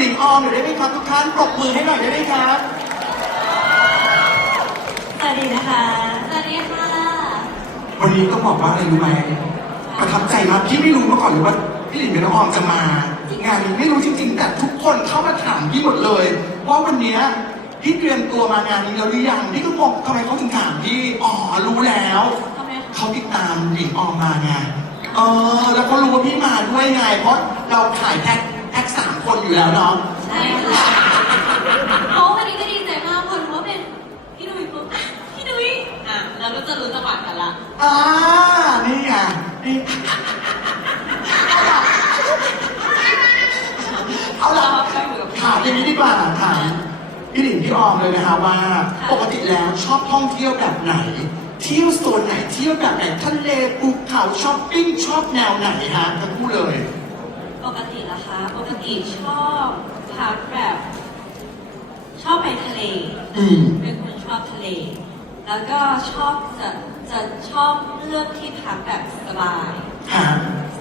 ห้กับหลิงออมหน่อยได้ไหมครับทุกท่านปรบมือให้หน่อยได้ไหมครับสวัสดีนะคะ สวัสดีค่ะ วันนี้ต้องบอกว่าอะไรรู้ไหมประทับใจมากพี่ไม่รู้มาก่อนเลยว่าพี่หลินกับน้องออมจะมา งานนี้ไม่รู้จริงๆแต่ทุกคนเข้ามาถามพี่หมดเลยว่าวันเนี้ยพี่เตรียมตัวมางานนี้แล้วหรือยังพี่ก็งงทำไมเขาถึงถามพี่อ๋อรู้แล้วทำไมคะเขาติดตามหลิงออมมาไงเออแล้วเขารู้ว่าพี่มาด้วยไงเพราะเราขายแพ็คแพ็ คสามคนอยู่แล้วเนาะใช่ค่ะเพราะวันนี้ก็ดีใจมากคนรู้ว่าเป็นพี่นุ้ยปุ๊บอะพี่นุ้ยอะเราก็จะรู้จังหวะกันละอ่านี่ไงนี่เอาล่ะถามอย่างนี้ดีกว่าถามพี่หลิงพี่ออมเลยนะคะว่า ปกติแล้วชอบท่องเที่ยวแบบไหน เที่ยวโซนไหนเที่ยวแบบไหนทะเลภูเขาช้อปปิ้งชอบแนวไหนฮะทั้งคู่เลย ปกตินะคะ ปกติชอบพักแบบ ชอบไปทะเล อืม เป็นคนชอบทะเล แล้วก็ชอบจะจะชอบเลือกที่พักแบบสบายฮะ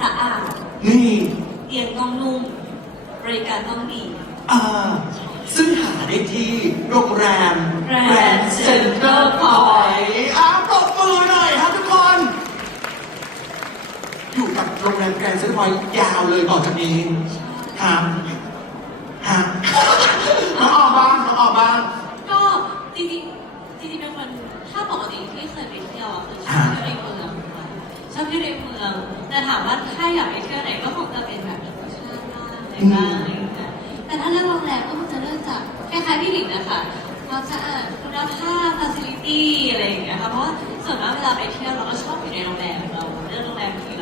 สะอาด นี่เตียงต้องนุ่ม บริการต้องดี อ่าซึ่งหาได้ที่โรงแรม Grand Central Point อ่าปรบมือหน่อยครับทุกคน อยู่กับ โรงแรมแกรนด์เซ็นทรัลพอยยาวเลยต่อจากนี้ครับฮะน้องออมบ้างน้องออมบ้าง ก็จริงๆจริงๆเป็นคนถ้าปกติที่เคยไปเที่ยวอะคือชอบเที่ยวในเมืองค่ะชอบเที่ยวในเมือง แต่ถามว่าถ้าอยากไปเที่ยวไหนก็คงจะเป็นแบบธรรมชาติบ้างอะไรบ้างอะไรอย่างเงี้ยแต่ถ้าเลือกโรงแรมก็คงจะเลือกจากคล้ายๆพี่หลิงนะคะความสะอาดคุณภาพ facility อะไรอย่างเงี้ยค่ะเพราะว่าส่วนมากเวลาไปเที่ยวเราก็ชอบอยู่ในโรงแรม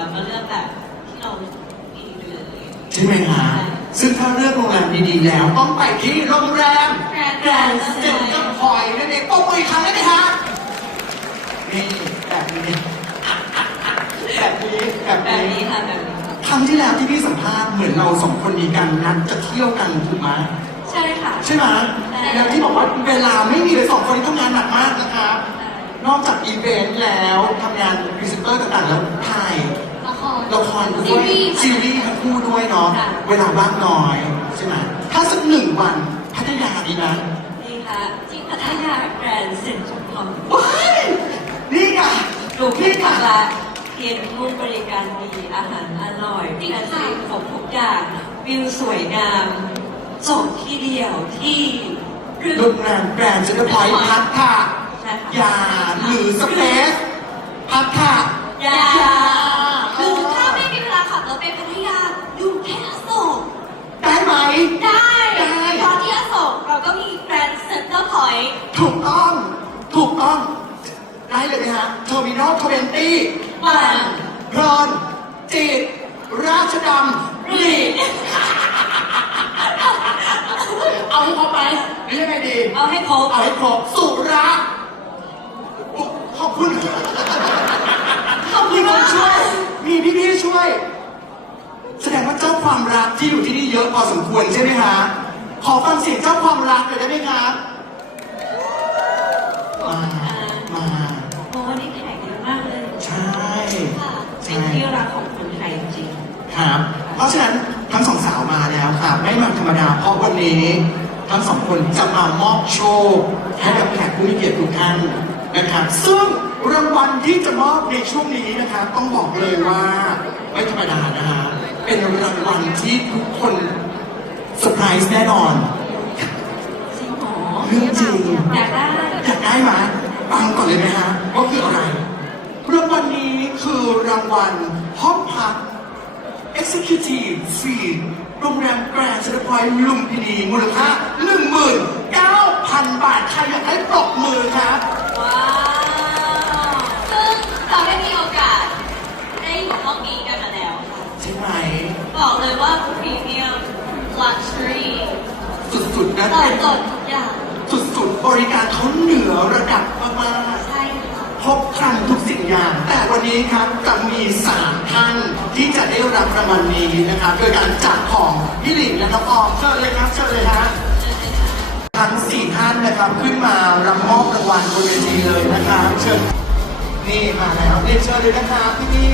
อกโรงแรมทีเราก็เลือกแบบที่เราดีไปเลย ใช่ไหมฮะซึ่งถ้าเลือกโรงแรมดีๆแล้ว ต้องไปที่โรงแรม Grand แกรนด์เซ็นทรัลพอยต์นั่นเองปรบมืออีกครั้งได้ไหมฮะนี่แบบนี้แบบนี้แบบแบบนี้นี้ค่ะแบบนี้ค่ะครั้งที่แล้วที่พี่สัมภาษณ์เหมือนเราสองคนมีการนัดจะเที่ยวกันถูกไหมใช่ค่ะ ใช่ไหมใช่แล้วที่บอกว่าเวลาไม่มีเลยสองคนนี้ทำงานหนักมากนะครับ นอกจากอีเวนต์แล้วทำงานพรีเซนเตอร์ต่างๆแล้วถ่ายละครละครด้ซีวยรีส์ ซีรีส์ทั้งคู่ด้วยเนาะค่ะ เวลาว่างน้อยใช่ไหมถ้าสักหนึ่งวันพัทยาดีนะนี่ค่ะที่พัทยาแกรนด์เซ็นทรัลพอยต์ว้ายนี่ไงดูพินี่ไงพักละเพียงรูปบริการดี อาหารอร่อยแฟนซีครบทุกอย่าง วิวสวยงามจบที่เดียวที่เรื่โรงแรมแกรนด์เซ็นทรัลพอยต์พัทยาใช่ ค่ะยาหรือสเปซพัทยายาคือถ้าไม่มีเวลาขับรถไปพัทยาอยู่แค่อโศกได้ไหม ได้ได้เพราะที่อโศกเราก็มีแกรนด์เซ็นทรัลพอยต์ถูกต้อง ถูกต้อง ได้เลยนะฮะเทอร์มินอลทเวนตี้วันเพลินจิต ราชดำรีเอาให้ครบไหมหรือยังไงดี เอาให้ครบเอาให้ครบสุระอุ๊ยขอบ คุณ ขอบคุมีณคมานกช่วย มีพี่ๆช่วย แสดงว่าเจ้าความรักที่อยู่ที่นี่เยอะพอสมควรใช่ไหมฮะ ขอฟังเสียงเจ้าความรักหน่อยได้ไหมครับมามาโอ้วันนี้แขกเยอะมากเลยใช่ ค่ะเป็นที่รักของคนไทยจริงครับ เพราะฉะนั้นทั้งสองสาวมาแล้วครับไม่มาธรรมดาเพราะวันนี้ ทั้งสองคนจะมามอบโชคให้กับแขกผู้มีเกียรติทุกท่านนะครับ ซึ่ง รางวัลที่จะมอบในช่วงนี้นะครับต้องบอกเลยว่าไม่ธรรมดานะฮะเป็นรางวัลที่ทุกคนเซอร์ไพรส์แน่นอนจริงหรอเรื่องจริงอยากได้อยากได้ไหมฟังก่อนเลยไหมฮะว่าคืออะไรรางวัลนี้คือรางวัลห้องพัก Executive Suite โรงแรมแกรนด์เซ็นทรัลพอยต์ลุมพินีมูลค่า 19,000 บาท ใครอยากให้ปรบมือครับ ว้าวซึ่งเราได้มีโอกาสได้อยู่ห้องนี้กันมาแล้วค่ะ ใช่ไหม บอกเลยว่าพรีเมียมลักชัวรี่ สุดๆ นะตอบเป็นโจทย์ทุกอย่าง สุดๆ บริการเขาเหนือระดับมากๆใช่ค่ะครบครันทุกสิ่งอย่าง แต่วันนี้ครับจะมี3ท่านที่จะได้รับรางวัลนี้นะครับโดยการจับของพี่หลิงและน้องออมเชิญเลยครับเชิญเลยฮะทั้ง4ท่านนะครับขึ้นมารับมอบรางวัลบนเวทีเลยนะครับเชิญนี่มาแล้วเรียนเชิญเลยนะครับพี่พี่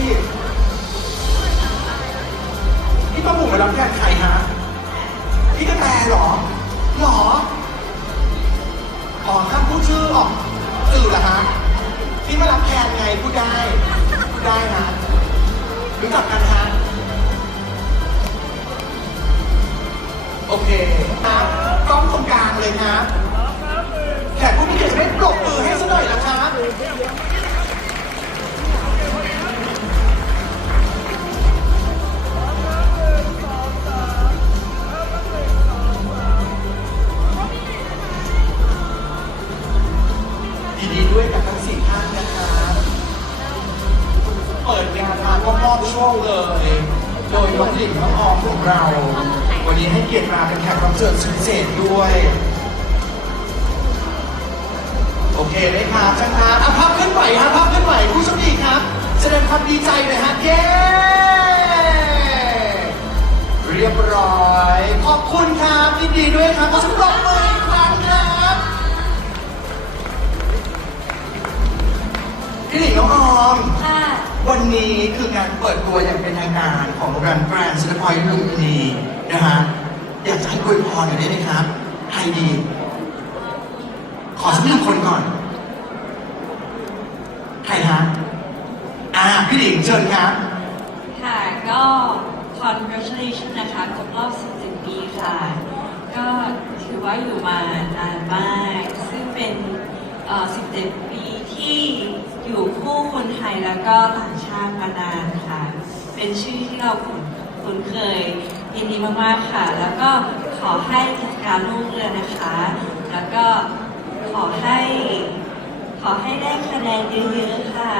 เคครับกล้องตรงกลางเลยครับแขกผู้มีเกียรติได้ปรบมือให้สักหน่อยนะครับยินดีด้วยกับทั้งสี่ท่านนะครับเปิดงานมาก็มอบโชคเลย โดยน้องหลิงน้องออมของเรา วันนี้ให้เกียรติมาเป็นแขกรับเชิญสุดพิเศษด้วย โอเคไหมครับช่างครับอะภาพเคลื่อนไหวครับภาพเคลื่อนไหวผู้โชมดีครับ แสดงความดีใจหน่อยฮะเย้เรียบร้อย ขอบคุณครับยินดีด้วยครับขอสปรบมืออีกครั้งครับพี่หลิงน้องออม ค่ะ วันนี้คือการเปิดตัวอย่างเป็นทางการของโรงแรมแกรนด์ซินพอยต์ลุมพินีนะฮะอยากจะให้อวยพรหน่อยได้ไหมครับใครดี ขอสักหนึ่งคนก่อน ใครฮะอ่าพี่หลิงเชิญครับค่ะก็ congratulation นะคะครบรอบ17ปีค่ะ ก็ถือว่าอยู่มานานมาก ซึ่งเป็นเอ่อ17 ปีที่อยู่คู่คนไทยแล้วก็ต่างาติมานานค่ะ เป็นชื่อที่เราคุ้นเคยยินดีมากๆค่ะ แล้วก็ขอให้กิจการรุ่งเรืองนะคะ แล้วก็ขอให้ ขอให้ได้คะแนนเยอะๆค่ะ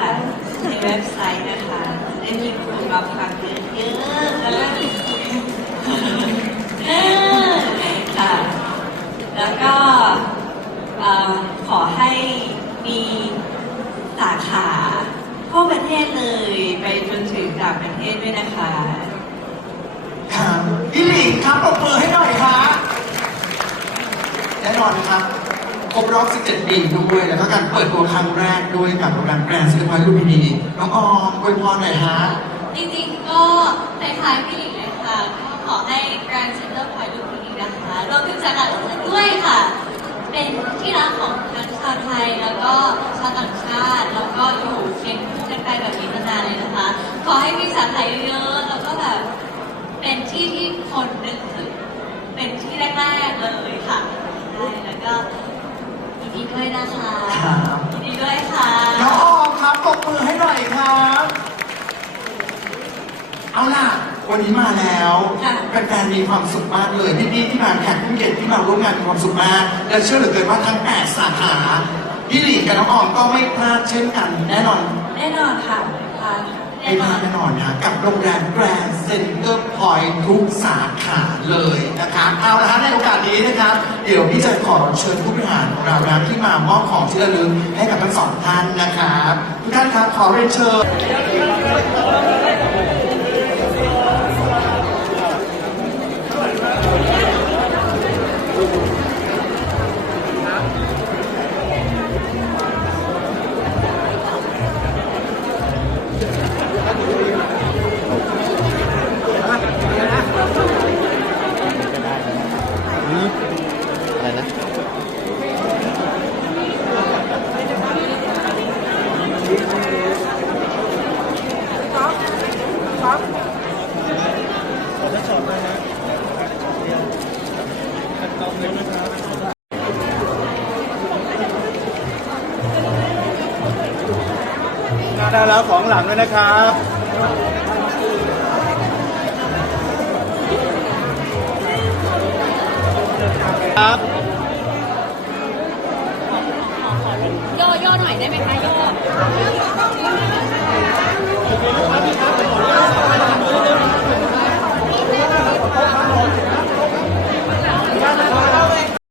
ในเว็บไซต์นะคะจะได้มีคนมาฟังเยอะๆแล้วค่ะ แล้วก็ขอให้มีสาขา ทั่วประเทศเลยไปจนถึงต่างประเทศด้วยนะคะ ครับพี่หลิงครับปรบมือให้หน่อยครับแน่นอนครับครบรอบ 17 ปีด้วย แล้วก็การเปิดตัวครั้งแรกด้วยกับโรงแรมแกรนด์ซินพอยต์ลุมพินีน้องออมอวยพรหน่อยฮะ จริงๆก็คล้ายๆพี่หลิงเลยค่ะ ก็ขอให้ Grand Center Point ดูดีนะคะรวมถึงสาขาอื่นๆด้วยค่ะ เป็นที่รักของทั้งชาวไทยแล้วก็ชาวต่างชาติ แล้วก็อยู่เคียงคู่กัน ไปแบบนี้นานๆเลยนะคะ ขอให้มีสาขาเยอะๆแล้วก็แบบเป็นที่ที่คนนึกถึงเป็นที่แรกๆเลยค่ะใช่แล้วก็ยินดีด้วยนะคะครับ ยินดีด้วยค่ะ น้องออมครับปรบมือให้หน่อยครับ เอาล่ะ วันนี้มาแล้วค่ะ แฟนๆมีความสุขมากเลยพี่ๆที่มาแขกผู้เกียรติที่มาร่วมงานมีความสุขมาก และเชื่อเหลือเกินว่าทั้ง 8 สาขาพี่หลีกับน้องออมก็ไม่พลาดเช่นกัน แน่นอน แน่นอนค่ะค่ะไม่พลาดแน่นอนนะกับโรงแรมแกรนด์เซ็นเตอร์พอยท์ทุกสาขาเลยนะครับเอาละฮะในโอกาสนี้นะครับ เดี๋ยวพี่จะขอเชิญผู้บริหารของเรานะที่มามอบของที่ระลึกให้กับทั้งสองท่านนะครับ ทุกท่านครับขอเรียนเชิญ ของหลังด้วยนะครับครับ